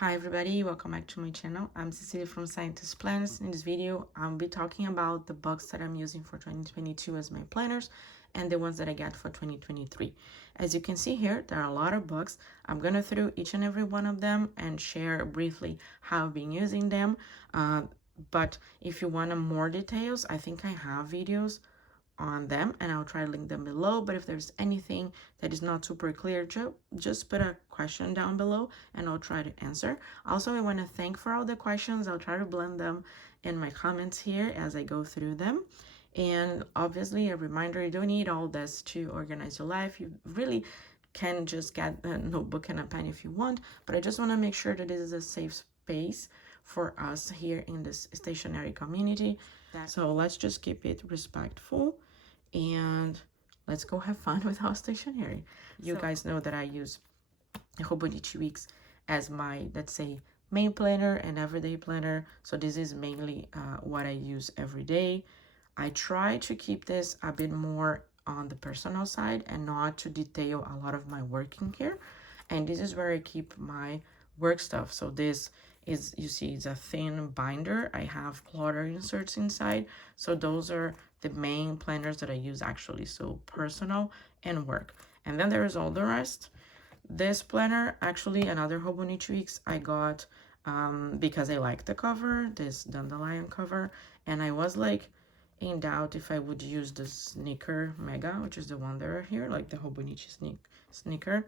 Hi everybody, welcome back to my channel. I'm Cecilia from Scientist Planners. In this video, I'll be talking about the books that I'm using for 2022 as my planners and the ones that I got for 2023. As you can see here, there are a lot of books. I'm gonna through each and every one of them and share briefly how I've been using them. But if you want more details, I think I have videos on them and I'll try to link them below. But if there's anything that is not super clear, just put a question down below and I'll try to answer. Also, I want to thank for all the questions. I'll try to blend them in my comments here as I go through them. And obviously a reminder, you don't need all this to organize your life. You really can just get a notebook and a pen if you want, but I just want to make sure that this is a safe space for us here in this stationery community. So let's just keep it respectful and let's go have fun with our stationery. You guys know that I use Hobonichi weeks as my, let's say, main planner and everyday planner. So this is mainly what I use every day. I try to keep this a bit more on the personal side and not to detail a lot of my work in here. And this is where I keep my work stuff. So this is, you see, it's a thin binder. I have plotter inserts inside. So those are the main planners that I use actually. So personal and work. And then there is all the rest. This planner, actually another Hobonichi weeks, I got because I like the cover, this dandelion cover. And I was like in doubt if I would use the sneaker mega, which is the one that are here, like the Hobonichi sneaker,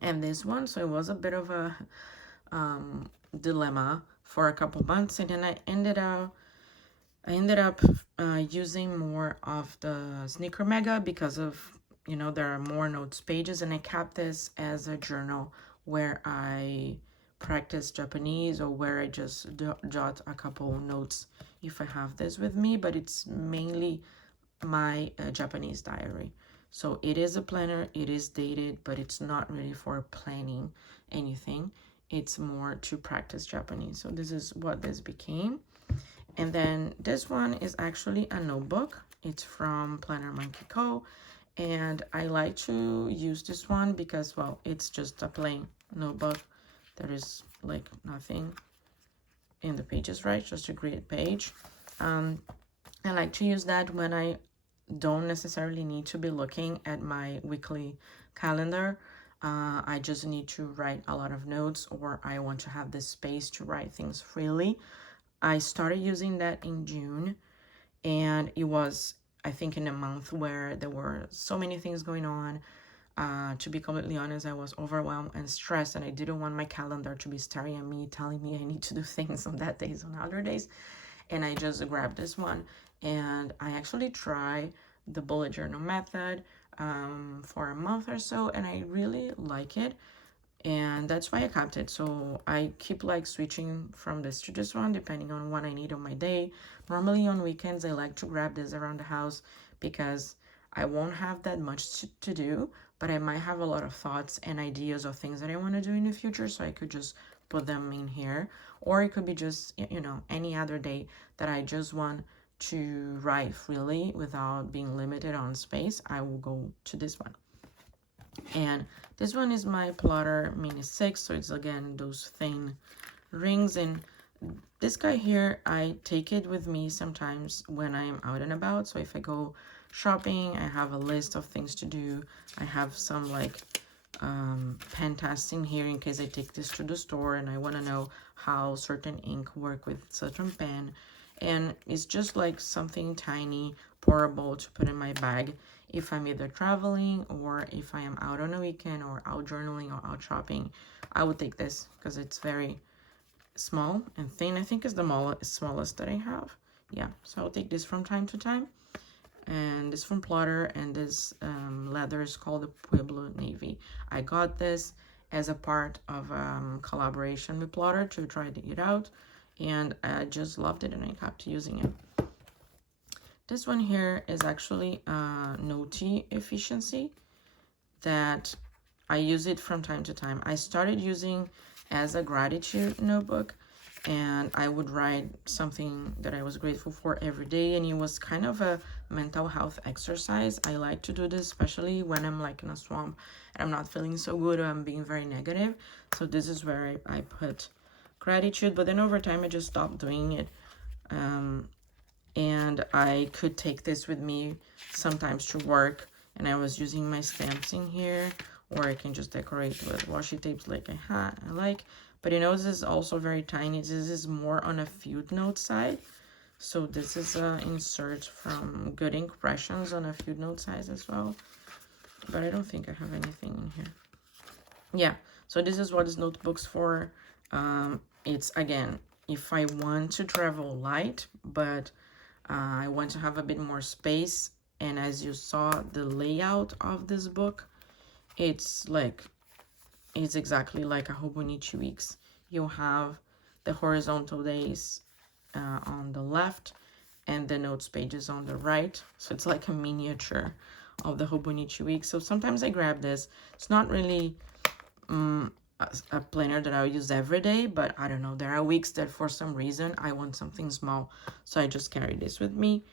and this one. So it was a bit of a dilemma for a couple months, and then I ended up using more of the sneaker mega because of, you know, there are more notes pages, and I kept this as a journal where I practice Japanese or where I just jot a couple notes if I have this with me, but it's mainly my Japanese diary. So it is a planner, it is dated, but it's not really for planning anything. It's more to practice Japanese. So this is what this became. And then this one is actually a notebook. It's from Planner Monkey Co. And I like to use this one because, well, it's just a plain notebook. There is like nothing in the pages, right? Just a grid page. I like to use that when I don't necessarily need to be looking at my weekly calendar. I just need to write a lot of notes, or I want to have this space to write things freely. I started using that in June, and it was, I think, in a month where there were so many things going on. To be completely honest, I was overwhelmed and stressed, and I didn't want my calendar to be staring at me, telling me I need to do things on that days, on other days. And I just grabbed this one, and I actually tried the bullet journal method for a month or so, and I really like it, and that's why I kept it. So I keep like switching from this to this one depending on what I need on my day. Normally on weekends I like to grab this around the house because I won't have that much to do, but I might have a lot of thoughts and ideas of things that I want to do in the future, so I could just put them in here. Or it could be just, you know, any other day that I just want to write freely without being limited on space, I will go to this one. And this one is my plotter mini 6, so it's again those thin rings. And this guy here, I take it with me sometimes when I'm out and about. So if I go shopping, I have a list of things to do. I have some like pen testing here in case I take this to the store and I want to know how certain ink work with certain pen. And it's just like something tiny, portable to put in my bag if I'm either traveling or if I am out on a weekend or out journaling or out shopping. I would take this because it's very small and thin. I think it's the smallest that I have. Yeah, so I'll take this from time to time. And this from Plotter, and this leather is called the Pueblo Navy. I got this as a part of collaboration with Plotter to try it out, and I just loved it and I kept using it. This one here is actually Noti Efficiency that I use it from time to time. I started using as a gratitude notebook, and I would write something that I was grateful for every day, and it was kind of a mental health exercise. I like to do this, especially when I'm like in a swamp and I'm not feeling so good or I'm being very negative. So this is where I put gratitude, but then over time I just stopped doing it. And I could take this with me sometimes to work, and I was using my stamps in here, or I can just decorate with washi tapes like I like. But you know, this is also very tiny. This is more on a field note side. So this is an insert from Good Impressions on a field note size as well. But I don't think I have anything in here. Yeah, so this is what this notebook's for. It's, again, if I want to travel light, but I want to have a bit more space. And as you saw, the layout of this book, it's exactly like a Hobonichi weeks. You have the horizontal days on the left and the notes pages on the right. So it's like a miniature of the Hobonichi week. So sometimes I grab this. It's not really a planner that I'll use every day, but I don't know, there are weeks that for some reason I want something small, so I just carry this with me.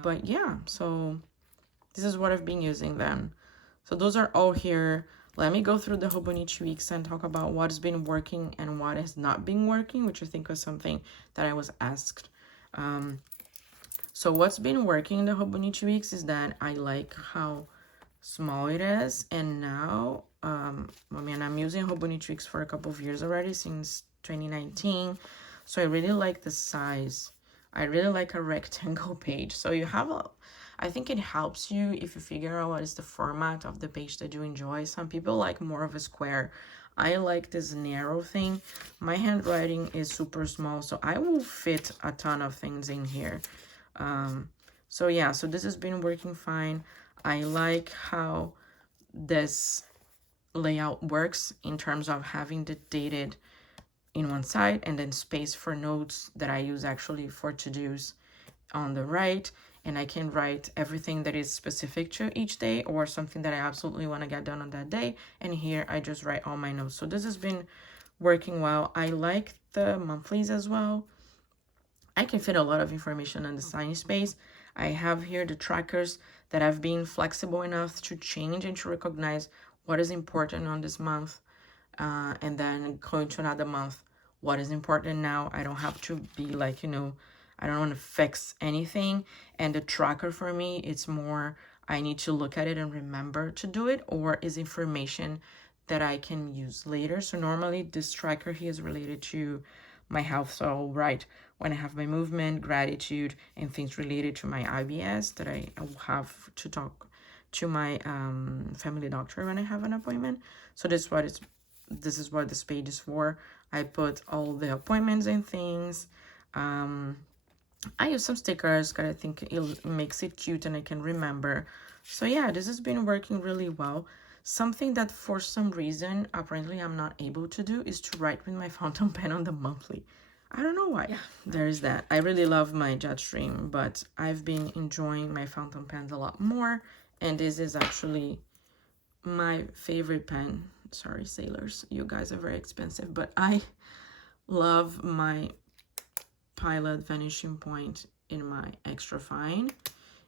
But yeah, so this is what I've been using then. So those are all here. Let me go through the Hobonichi weeks and talk about what's been working and what has not been working, which I think was something that I was asked. So what's been working in the Hobonichi weeks is that I like how small it is, and now I mean, I'm using Hobonichi weeks for a couple of years already, since 2019, so I really like the size. I really like a rectangle page, so you have I think it helps you if you figure out what is the format of the page that you enjoy. Some people like more of a square. I like this narrow thing. My handwriting is super small, so I will fit a ton of things in here. So yeah, so this has been working fine. I like how this layout works in terms of having the dated in one side and then space for notes that I use actually for to-dos on the right. And I can write everything that is specific to each day or something that I absolutely want to get done on that day. And here I just write all my notes. So this has been working well. I like the monthlies as well. I can fit a lot of information in the tiny space. I have here the trackers that I've been flexible enough to change and to recognize what is important on this month, and then going to another month, what is important now. I don't have to be like, you know, I don't want to fix anything. And the tracker for me, it's more, I need to look at it and remember to do it, or is information that I can use later. So normally this tracker here is related to my health. So I'll write when I have my movement, gratitude, and things related to my IBS that I will have to talk to my family doctor when I have an appointment. So this is what this page is for. I put all the appointments and things. I use some stickers because I think it makes it cute and I can remember. So yeah, this has been working really well. Something that for some reason, apparently I'm not able to do is to write with my fountain pen on the monthly. I don't know why. Yeah, there's that. I really love my Jetstream, but I've been enjoying my fountain pens a lot more. And this is actually my favorite pen. Sorry, sailors, you guys are very expensive, but I love my Pilot Vanishing Point in my extra fine.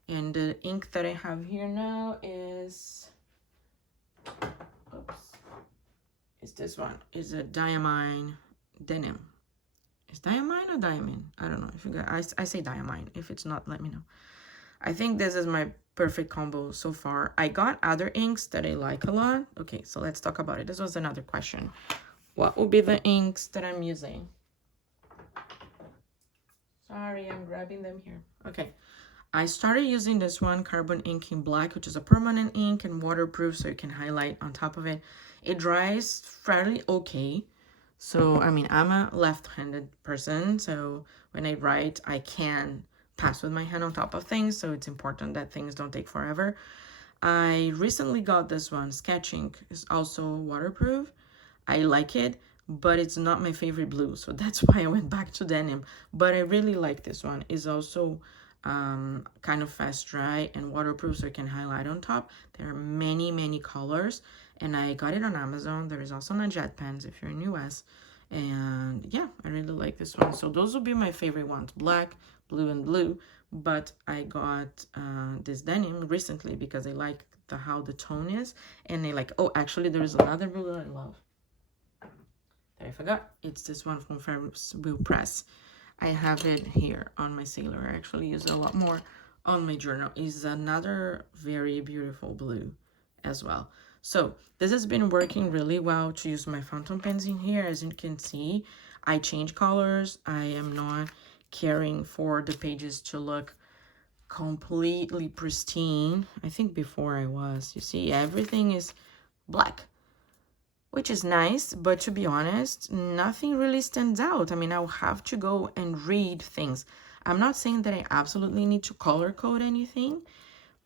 And the ink that I have here now is, oops, it's this one. It's a Diamine Denim. Is Diamine or Diamine? I don't know. If you guys, I say Diamine. If it's not, let me know. I think this is my perfect combo so far. I got other inks that I like a lot. Okay, so let's talk about it. This was another question. What would be the inks that I'm using? Sorry, I'm grabbing them here. Okay, I started using this one, Carbon Ink in Black, which is a permanent ink and waterproof, so you can highlight on top of it. It dries fairly okay. So, I mean, I'm a left-handed person, so when I write, I can pass with my hand on top of things, so it's important that things don't take forever. I recently got this one, Sketch Ink. It's also waterproof. I like it, but it's not my favorite blue, so that's why I went back to denim. But I really like this one. It's also kind of fast dry and waterproof, so you can highlight on top. There are many colors, and I got it on Amazon. There is also on Jet Pens if you're in US. And yeah, I really like this one. So those will be my favorite ones, black, blue, and blue. but I got this denim recently because I like how the tone is, and I like, oh, actually there is another blue that I love that I forgot. It's this one from Ferris Wheel Press. I have it here on my sailor. I actually use it a lot more on my journal. Is another very beautiful blue as well. So this has been working really well to use my fountain pens in here. As you can see, I change colors. I am not caring for the pages to look completely pristine. I think before I was, you see, everything is black, which is nice, but to be honest, nothing really stands out. I mean, I'll have to go and read things. I'm not saying that I absolutely need to color code anything,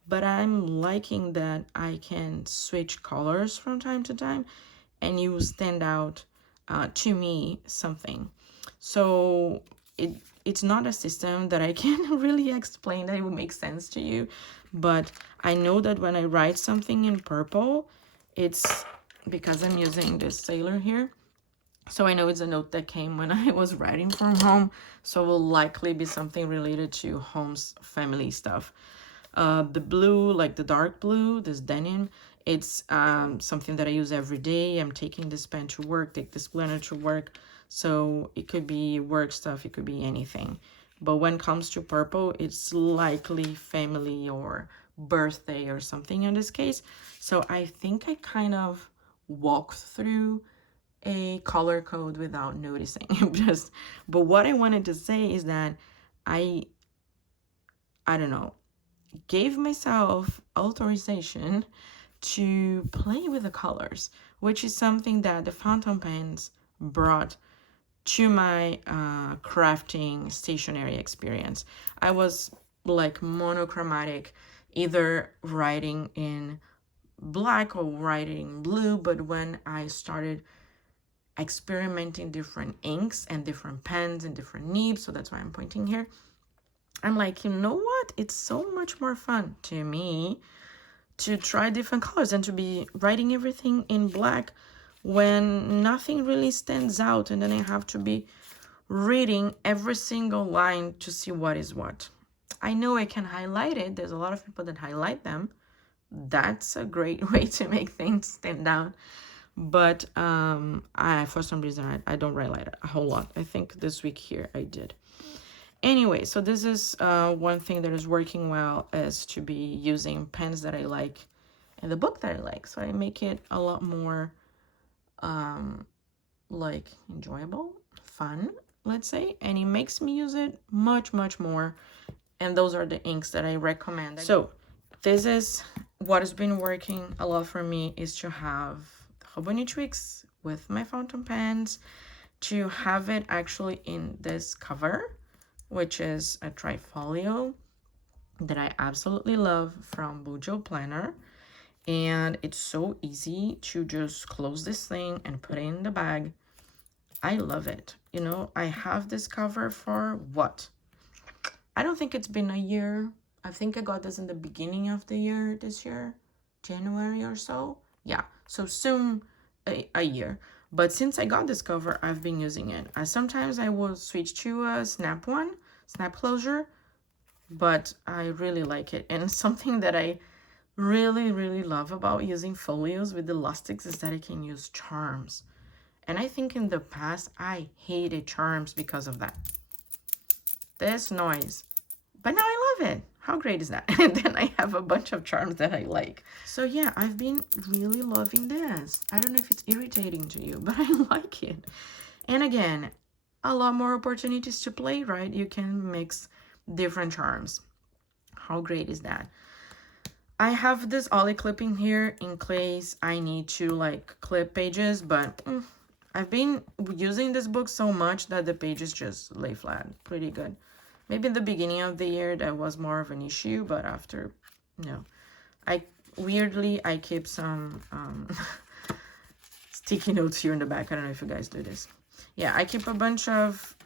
but I'm liking that I can switch colors from time to time and you stand out to me something. So it's not a system that I can really explain that it would make sense to you, but I know that when I write something in purple, it's because I'm using this sailor here. So I know it's a note that came when I was writing from home, so it will likely be something related to home's family stuff. The blue, like the dark blue, this denim, it's something that I use every day. I'm taking this pen to work, take this planner to work. So it could be work stuff, it could be anything. But when it comes to purple, it's likely family or birthday or something in this case. So I think I kind of walked through a color code without noticing. But what I wanted to say is that I don't know, gave myself authorization to play with the colors, which is something that the fountain pens brought to my crafting stationery experience. I was like monochromatic, either writing in black or writing blue, but when I started experimenting different inks and different pens and different nibs, so that's why I'm pointing here, I'm like, you know what? It's so much more fun to me to try different colors and to be writing everything in black when nothing really stands out, and then I have to be reading every single line to see what is what. I know I can highlight it. There's a lot of people that highlight them. That's a great way to make things stand out. But for some reason, I don't highlight it a whole lot. I think this week here I did. Anyway, so this is one thing that is working well, is to be using pens that I like and the book that I like. So I make it a lot more like enjoyable, fun, let's say, and it makes me use it much, much more. And those are the inks that I recommend. So this is what has been working a lot for me, is to have Hobonichi with my fountain pens, to have it actually in this cover, which is a trifolio that I absolutely love from Bujo Planner. And it's so easy to just close this thing and put it in the bag. I love it. You know, I have this cover for what? I don't think it's been a year. I think I got this in the beginning of the year, this year, January or so. Yeah, so soon a year. But since I got this cover, I've been using it. Sometimes I will switch to a snap closure, but I really like it. And something that I really, really love about using folios with elastics is that I can use charms. And I think in the past, I hated charms because of that. This noise. But now I love it. How great is that? And then I have a bunch of charms that I like. So yeah, I've been really loving this. I don't know if it's irritating to you, but I like it. And again, a lot more opportunities to play, right? You can mix different charms. How great is that? I have this ollie clipping here in case I need to like clip pages, but I've been using this book so much that the pages just lay flat. Pretty good. Maybe in the beginning of the year that was more of an issue, but after, no. Weirdly, I keep some sticky notes here in the back. I don't know if you guys do this. Yeah, I keep a bunch of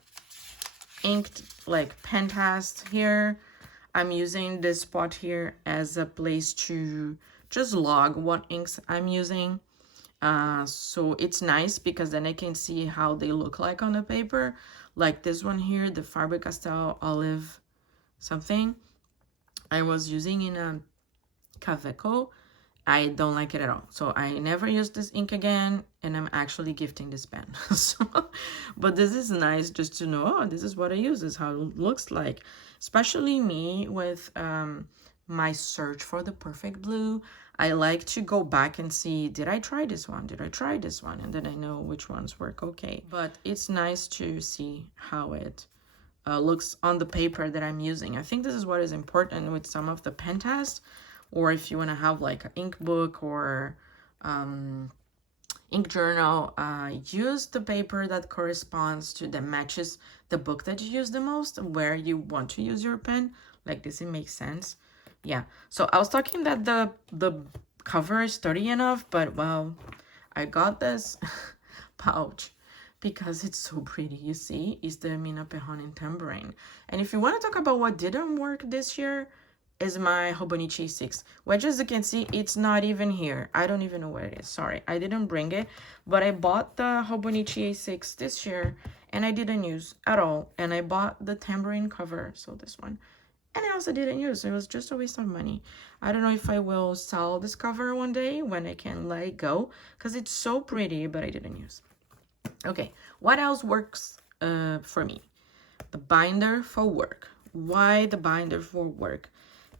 inked like pen tasks here. I'm using this spot here as a place to just log what inks I'm using. So it's nice because then I can see how they look like on the paper. Like this one here, the Faber-Castell Olive something I was using in a Kaveco. I don't like it at all. So I never use this ink again, and I'm actually gifting this pen. So, but this is nice just to know, oh, this is what I use, this is how it looks like. Especially me with my search for the perfect blue. I like to go back and see, did I try this one? Did I try this one? And then I know which ones work okay. But it's nice to see how it looks on the paper that I'm using. I think this is what is important with some of the pen tests, or if you want to have like an ink book or ink journal, use the paper that corresponds to, that matches the book that you use the most, where you want to use your pen. Like this, it makes sense. Yeah, so I was talking that the cover is sturdy enough, but well, I got this pouch because it's so pretty. You see, it's the Mina Pejon in Tambourine. And if you want to talk about what didn't work this year, is my Hobonichi 6, which, as you can see, it's not even here. I don't even know where it is. Sorry, I didn't bring it, but I bought the Hobonichi A6 this year and I didn't use at all. And I bought the Tambourine cover, so this one, and I also didn't use. It was just a waste of money. I don't know if I will sell this cover one day when I can let it go, because it's so pretty, but I didn't use. Okay, what else works for me? The binder for work. Why the binder for work?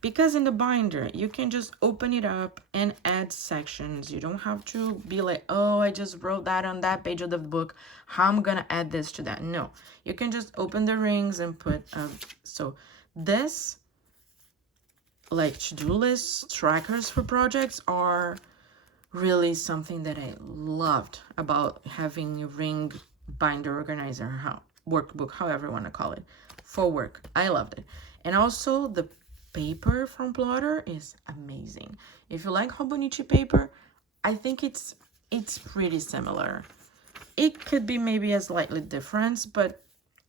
Because in the binder, you can just open it up and add sections. You don't have to be like, oh, I just wrote that on that page of the book, how I'm gonna add this to that. No, you can just open the rings and put, so this, like to-do lists, trackers for projects are really something that I loved about having a ring binder organizer, how workbook, however you want to call it, for work. I loved it. And also the paper from Plotter is amazing. If you like Hobonichi paper, I think it's pretty similar. It could be maybe a slightly difference, but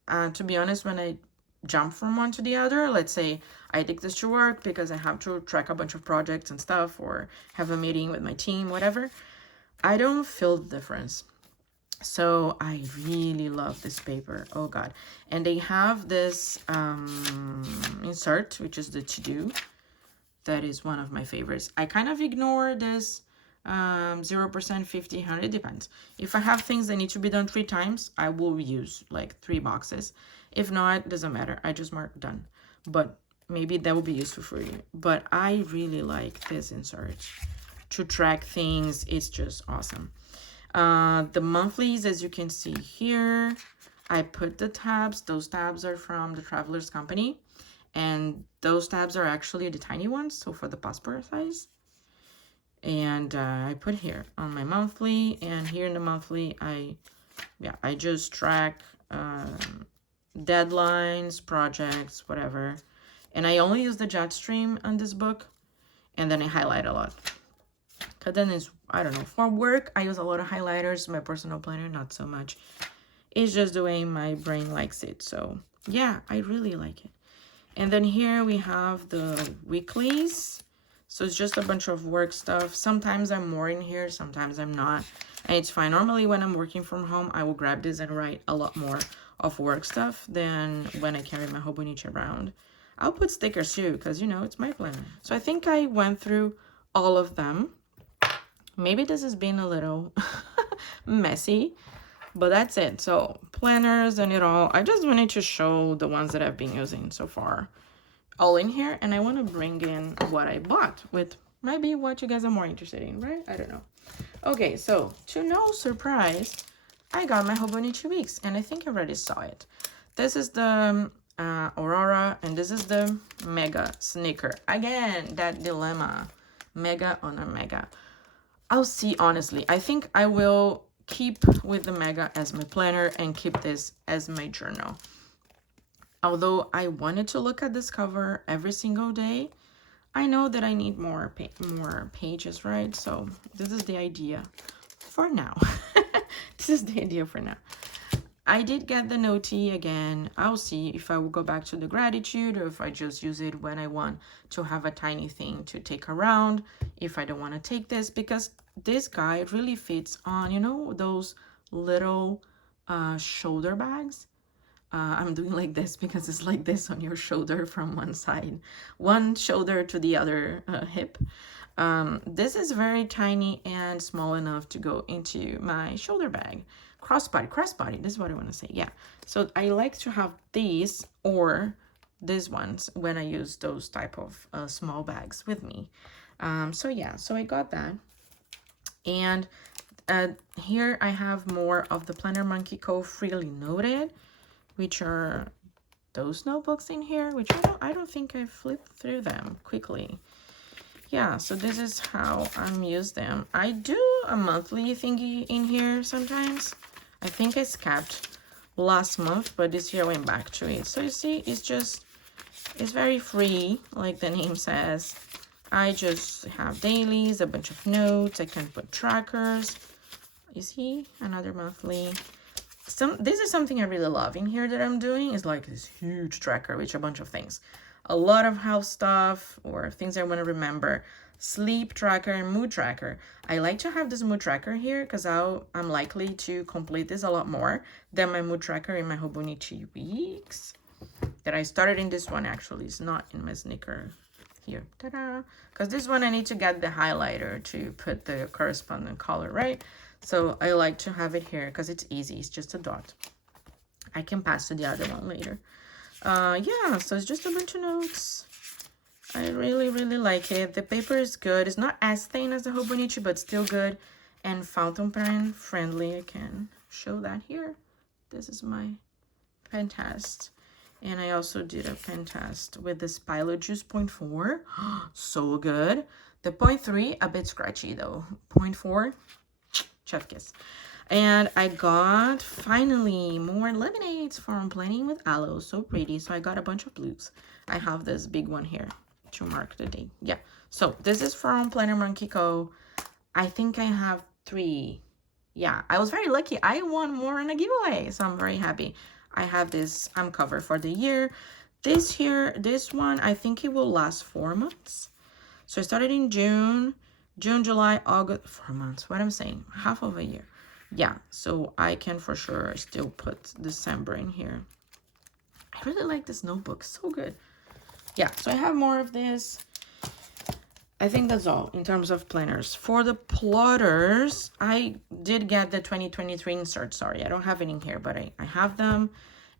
to be honest, when I jump from one to the other, let's say I take this to work because I have to track a bunch of projects and stuff, or have a meeting with my team, whatever, I don't feel the difference. So I really love this paper. Oh god. And they have this insert, which is the to-do. That is one of my favorites. I kind of ignore this 0%, 50, 100, depends. If I have things that need to be done 3 times, I will use like 3 boxes. If not, doesn't matter. I just mark done. But maybe that will be useful for you. But I really like this insert to track things. It's just awesome. The monthlies, as you can see here, I put the tabs. Those tabs are from the Traveler's Company. And those tabs are actually the tiny ones, so for the passport size. And I put here on my monthly, and here in the monthly, I just track deadlines, projects, whatever. And I only use the jet stream on this book, and then I highlight a lot. Because then it's, I don't know, for work, I use a lot of highlighters. My personal planner, not so much. It's just the way my brain likes it. So yeah, I really like it. And then here we have the weeklies. So it's just a bunch of work stuff. Sometimes I'm more in here, sometimes I'm not. And it's fine. Normally when I'm working from home, I will grab this and write a lot more of work stuff than when I carry my Hobonichi around. I'll put stickers too, because, you know, it's my planner. So I think I went through all of them. Maybe this has been a little messy, but that's it. So planners and it all. I just wanted to show the ones that I've been using so far, all in here. And I want to bring in what I bought, with maybe what you guys are more interested in, right? I don't know. Okay, so to no surprise, I got my Hobonichi Weeks, and I think I already saw it. This is the Aurora, and this is the Mega Sneaker. Again, that dilemma, Mega on a Mega. I'll see, honestly. I think I will keep with the Mega as my planner and keep this as my journal. Although I wanted to look at this cover every single day, I know that I need more pages, right? So this is the idea for now. This is the idea for now. I did get the noti again. I'll see if I will go back to the gratitude, or if I just use it when I want to have a tiny thing to take around, if I don't want to take this, because this guide really fits on, you know, those little shoulder bags. I'm doing like this because it's like this on your shoulder from one side, one shoulder to the other hip. This is very tiny and small enough to go into my shoulder bag. Crossbody, this is what I want to say. Yeah, so I like to have these or these ones when I use those type of small bags with me. So yeah, so I got that. And here I have more of the Planner Monkey Co. Freely Noted, which are those notebooks in here, which I don't think I flipped through them quickly. Yeah, so this is how I'm use them. I do a monthly thingy in here sometimes. I think I skipped last month, but this year I went back to it. So you see, it's very free, like the name says. I just have dailies, a bunch of notes. I can put trackers. You see, another monthly. This is something I really love in here that I'm doing, is like this huge tracker with a bunch of things. A lot of house stuff or things I want to remember. Sleep tracker and mood tracker. I like to have this mood tracker here because I'm likely to complete this a lot more than my mood tracker in my Hobonichi weeks. That I started in this one actually. It's not in my sneaker here. Ta-da! Because this one I need to get the highlighter to put the corresponding color, right? So I like to have it here because it's easy. It's just a dot. I can pass to the other one later. Yeah, so it's just a bunch of notes. I really, really like it. The paper is good. It's not as thin as the Hobonichi, but still good. And fountain pen friendly. I can show that here. This is my pen test. And I also did a pen test with this Pilot Juice 0.4. So good. The 0.3, a bit scratchy though. 0.4, chef kiss. And I got, finally, more lemonades from Planning with Aloe. So pretty. So I got a bunch of blues. I have this big one here to mark the date. Yeah. So this is from Planner Monkey Co. I think I have 3. Yeah, I was very lucky. I won more in a giveaway. So I'm very happy. I have this, I'm covered for the year. This one, I think it will last 4 months. So I started in June, July, August, 4 months. What I'm saying, half of a year. Yeah, so I can for sure still put December in here. I really like this notebook, so good. Yeah, so I have more of this. I think that's all in terms of planners. For the plotters, I did get the 2023 insert. Sorry, I don't have it in here, but I have them.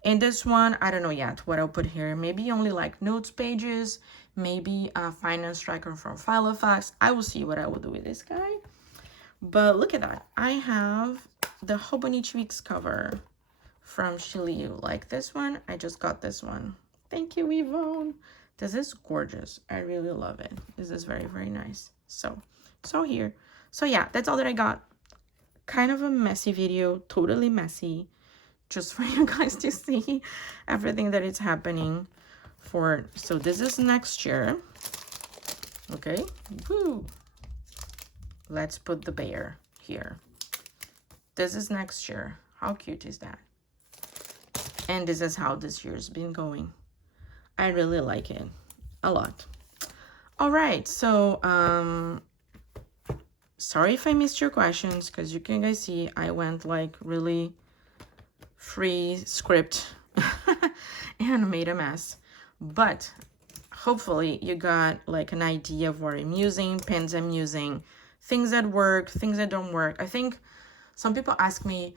In this one, I don't know yet what I'll put here. Maybe only like notes pages, maybe a finance tracker from Filofax. I will see what I will do with this guy. But look at that. I have the Hobonichi Weeks cover from Shiliu. Like this one, I just got this one. Thank you, Yvonne. This is gorgeous. I really love it. This is very, very nice. So here. So yeah, that's all that I got. Kind of a messy video, totally messy. Just for you guys to see everything that is happening for. So this is next year. Okay. Woo. Let's put the bear here. This is next year. How cute is that? And this is how this year's been going. I really like it a lot. All right, so sorry if I missed your questions, because you can guys see I went like really free script and made a mess. But hopefully you got like an idea of what I'm using, pens I'm using, things that work, things that don't work. I think some people ask me,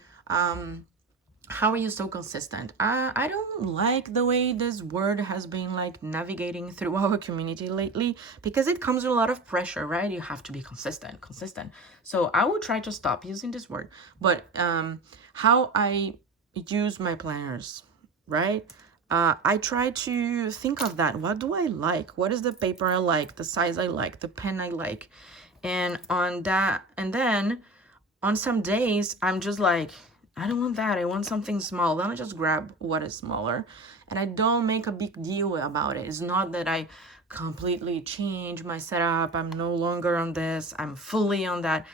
how are you so consistent? I don't like the way this word has been like navigating through our community lately, because it comes with a lot of pressure, right? You have to be consistent. So I will try to stop using this word. But how I use my planners, right? I try to think of that. What do I like? What is the paper I like? The size I like? The pen I like? And on that, and then on some days, I'm just like, I don't want that. I want something small. Then I just grab what is smaller. And I don't make a big deal about it. It's not that I completely change my setup. I'm no longer on this. I'm fully on that.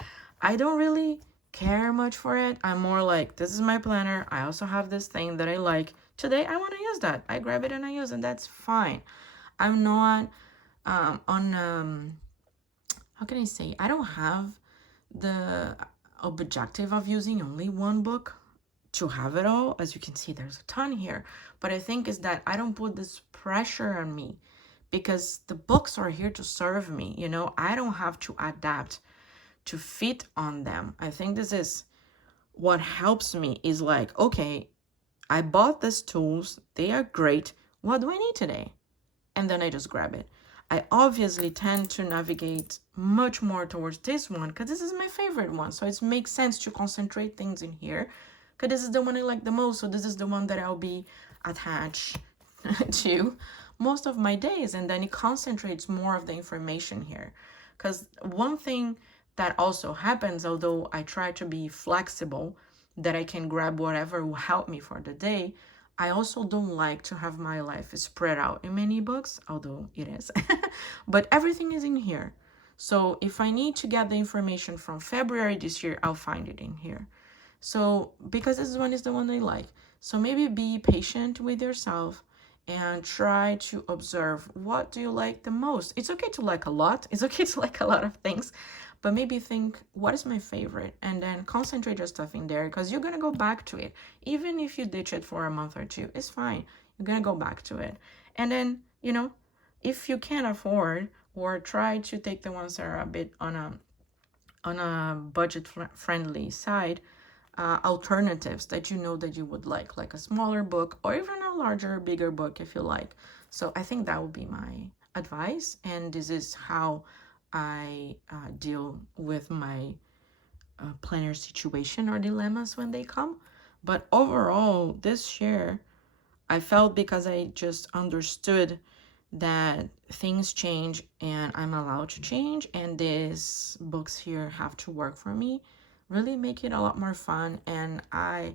I don't really care much for it. I'm more like, this is my planner. I also have this thing that I like. Today, I want to use that. I grab it and I use it. That's fine. I'm not how can I say? I don't have the objective of using only one book to have it all. As you can see, there's a ton here. But I think is that I don't put this pressure on me because the books are here to serve me. You know, I don't have to adapt to fit on them. I think this is what helps me is like, okay, I bought these tools. They are great. What do I need today? And then I just grab it. I obviously tend to navigate much more towards this one because this is my favorite one. So it makes sense to concentrate things in here because this is the one I like the most. So this is the one that I'll be attached to most of my days. And then it concentrates more of the information here. Because one thing that also happens, although I try to be flexible, that I can grab whatever will help me for the day, I also don't like to have my life spread out in many books, although it is. But everything is in here. So if I need to get the information from February this year, I'll find it in here. So because this one is the one I like. So maybe be patient with yourself and try to observe what do you like the most. It's okay to like a lot. It's okay to like a lot of things. But maybe think, what is my favorite? And then concentrate your stuff in there because you're going to go back to it. Even if you ditch it for a month or two, it's fine. You're going to go back to it. And then, you know, if you can't afford or try to take the ones that are a bit on a budget friendly side, alternatives that you know that you would like a smaller book or even a larger, bigger book if you like. So I think that would be my advice. And this is how I deal with my planner situation or dilemmas when they come. But overall, this share, I felt because I just understood that things change and I'm allowed to change, and these books here have to work for me, really make it a lot more fun. And I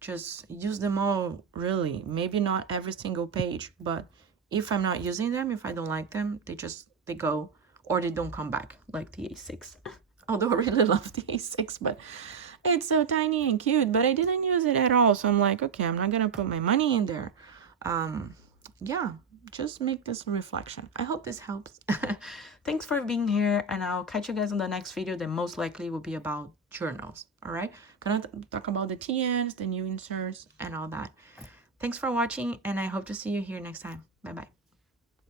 just use them all, really, maybe not every single page, but if I'm not using them, if I don't like them, they go, or they don't come back, like the A6. Although I really love the A6, but it's so tiny and cute, but I didn't use it at all. So I'm like, okay, I'm not gonna put my money in there. Yeah, just make this reflection. I hope this helps. Thanks for being here, and I'll catch you guys on the next video that most likely will be about journals. All right, gonna talk about the TNs, the new inserts, and all that. Thanks for watching, and I hope to see you here next time. Bye bye.